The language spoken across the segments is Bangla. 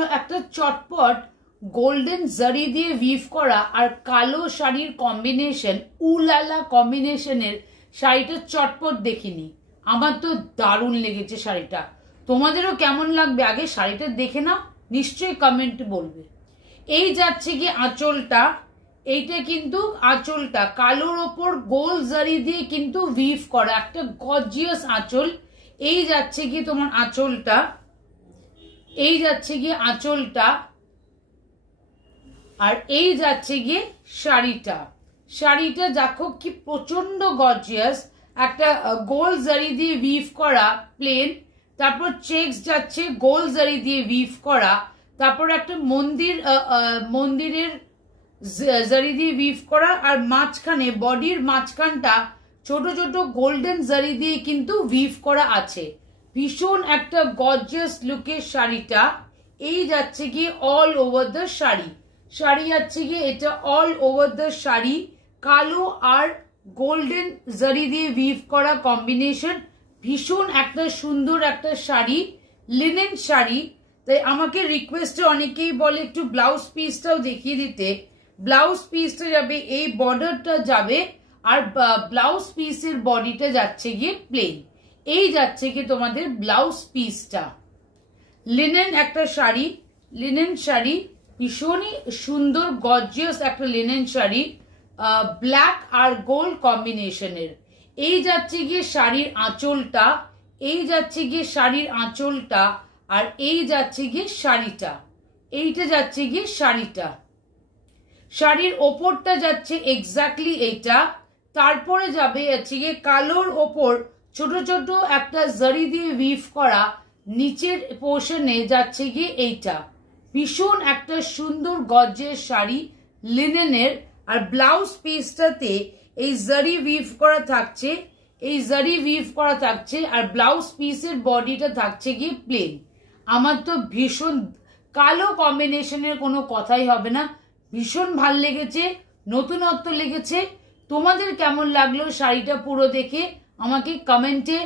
হলো একটা চটপট গোল্ডেন জারি দিয়ে উইভ করা আর কালো শাড়ির কম্বিনেশন, উলালা কম্বিনেশনের শাড়িটা চটপট দেখিনি। আমার তো দারুণ লেগেছে শাড়িটা। তোমাদেরও কেমন লাগবে আগে শাড়িটা দেখে নাও, নিশ্চয়ই কমেন্টে বলবে। এই যাচ্ছে কি আঁচলটা, এইটা কিন্তু আঁচলটা কালোর ওপর গোল জারি দিয়ে কিন্তু উইভ করা একটা গর্জিয়াস আঁচল। এই যাচ্ছে কি তোমার আঁচলটা, এই যাচ্ছে গিয়ে আঁচলটা, আর এই যাচ্ছে গিয়ে শাড়িটা। শাড়িটা দেখো কি প্রচন্ড গর্জিয়াস, একটা গোল জারি দিয়ে উইভ করা প্লেন, তারপর চেকস যাচ্ছে গোল জারি দিয়ে উইভ করা, তারপর একটা মন্দিরের জারি দিয়ে উইভ করা, আর মাঝখানে বডির মাঝখানটা ছোট ছোট গোল্ডেন জারি দিয়ে কিন্তু উইভ করা আছে। ভীষণ একটা গর্জিয়াস লুকের শাড়িটা। এই যাচ্ছে কি all over the sari, sari যাচ্ছে কি এটা অল ওভার দ্য শাড়ি, কালো আর গোল্ডেন জারি দিয়ে উইভ করা কম্বিনেশন। ভীষণ একটা সুন্দর একটা শাড়ি, লিনেন শাড়ি। তাই আমাকে রিকোয়েস্টে অনেকেই বলে একটু ব্লাউজ পিসটাও দেখিয়ে দিতে। ব্লাউজ পিসটা যাবে, এই বর্ডারটা যাবে, আর ব্লাউজ পিসের বডিটা যাচ্ছে গিয়ে প্লেন। এই যাচ্ছে কি তোমাদের ব্লাউজ পিসটা। লিনেন একটা শাড়ি, লিনেন শাড়ি, ভীষণই সুন্দর গর্জিয়াস একটা লিনেন শাড়ি, ব্ল্যাক আর গোল্ড কম্বিনেশনের। এই যাচ্ছে গিয়ে শাড়ির আঁচলটা, এই যাচ্ছে গিয়ে শাড়ির আঁচলটা, আর এই যাচ্ছে গিয়ে শাড়িটা, এইটা যাচ্ছে গিয়ে শাড়িটা। শাড়ির ওপরটা যাচ্ছে এক্স্যাক্টলি এইটা, তারপরে যাবে যাচ্ছে গিয়ে কালোর ওপর ছোট ছোট একটা জারি দিয়ে উইভ করা, নিচের পোর্শনে যাচ্ছে গিয়ে এইটা। ভীষণ একটা সুন্দর গর্জিয়াস শাড়ি লিনেনের, আর ব্লাউজ পিসটাতে এই জারি উইভ করা থাকছে, এই জারি উইভ করা থাকছে, আর ব্লাউজ পিসের বডিটা থাকছে গিয়ে প্লেন। আমার তো ভীষণ, কালো কম্বিনেশনের কোনো কথাই হবে না, ভীষণ ভাল লেগেছে, নতুনত্ব লেগেছে। তোমাদের কেমন লাগলো শাড়িটা পুরো দেখে আমাকে কমেন্টে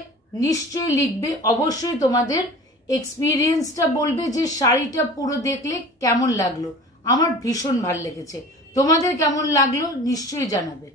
নিশ্চয়ই লিখবে। অবশ্যই তোমাদের এক্সপিরিয়েন্সটা বলবে যে শাড়িটা পুরো দেখলে কেমন লাগলো। আমার ভীষণ ভাল লেগেছে, তোমাদের কেমন লাগলো নিশ্চয়ই জানাবে।